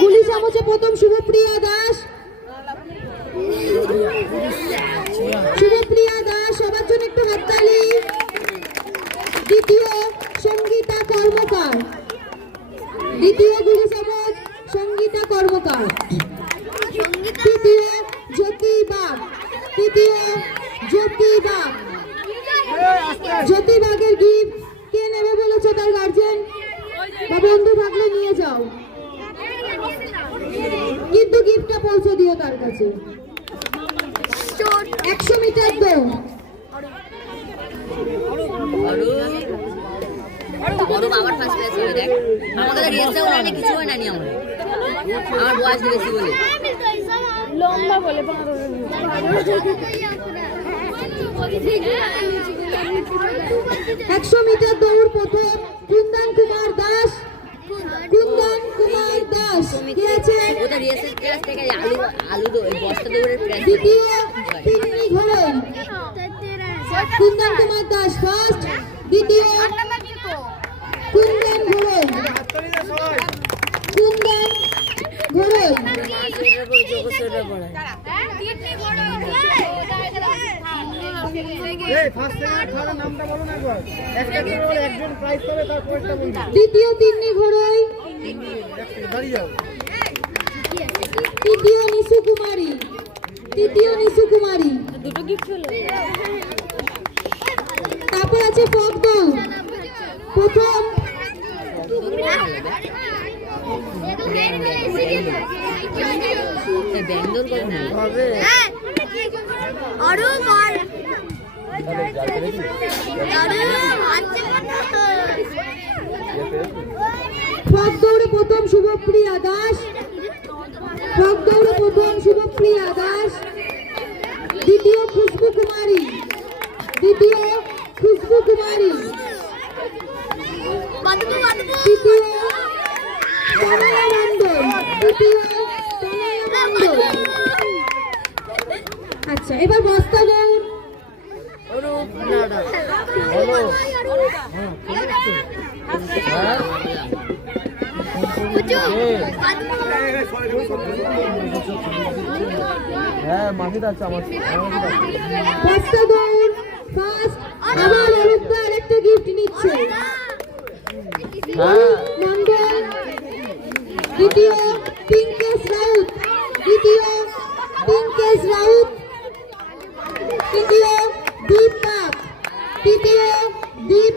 গুলি চামচে প্রথম শুভপ্রিয়া দাস। শুভপ্রিয়া দাস, সবার জন্য একটু হাততালি। দ্বিতীয় সঙ্গীতা কর্মকার। দ্বিতীয় গুলি চামচ সঙ্গীতা কর্মকার। তৃতীয় জ্যোতি বাগ। তৃতীয় জ্যোতি বাগ। জ্যোতি বাগের গিফট কে নেবে বলেছে তার গার্জেন বা বন্ধু থাকলে নিয়ে যাও, কিন্তু গিফটটা পৌঁছে দিও তার কাছে। 100 মিটার দৌড়। বাবার ফার্স্ট প্লেস হয়ে দেখ, আমাদের রেসে ওরা না কিছু হয় না নি আমার বয়স বেশি বলে লম্বা বলে 100 মিটার দৌড় প্রথম কুন্দন কুমার দাস। কুন্দন কুমার দাস কে আছেন? ওটা রেসের ক্লাস থেকে আলু বস্তা দৌড়ের প্রাইস। দ্বিতীয় তিন্নি ঘোড়ন। কুন্দন কুমার দাস ফার্স্ট। দ্বিতীয় কুন্দন ঘোড়ন। কুন্দন ঘোড়ন। দ্বিতীয় তিন্নি ঘোড়ই। তৃতীয় নিশু কুমারী। তৃতীয় নিশু কুমারী। দুটো গিফট হলো। তারপর আছে ফক দৌড় প্রথম ফক দৌড়ে প্রথম শুভপ্রিয়া দাস। ফক দৌড়ে প্রথম শুভপ্রিয়া দাস। দ্বিতীয় খুশবু কুমারী। দ্বিতীয় খুশবু কুমারী। তৃতীয় তনয়া মণ্ডল। তৃতীয় তনয়া মণ্ডল। আচ্ছা, এবার বস্তা দৌড়। হ্যাঁ মাঝে যাচ্ছে আমার বস্তা দৌড় ফার্স্ট। আবার অরূপদা আরেকটা গিফট নিচ্ছে। মণ্ডল দ্বিতীয়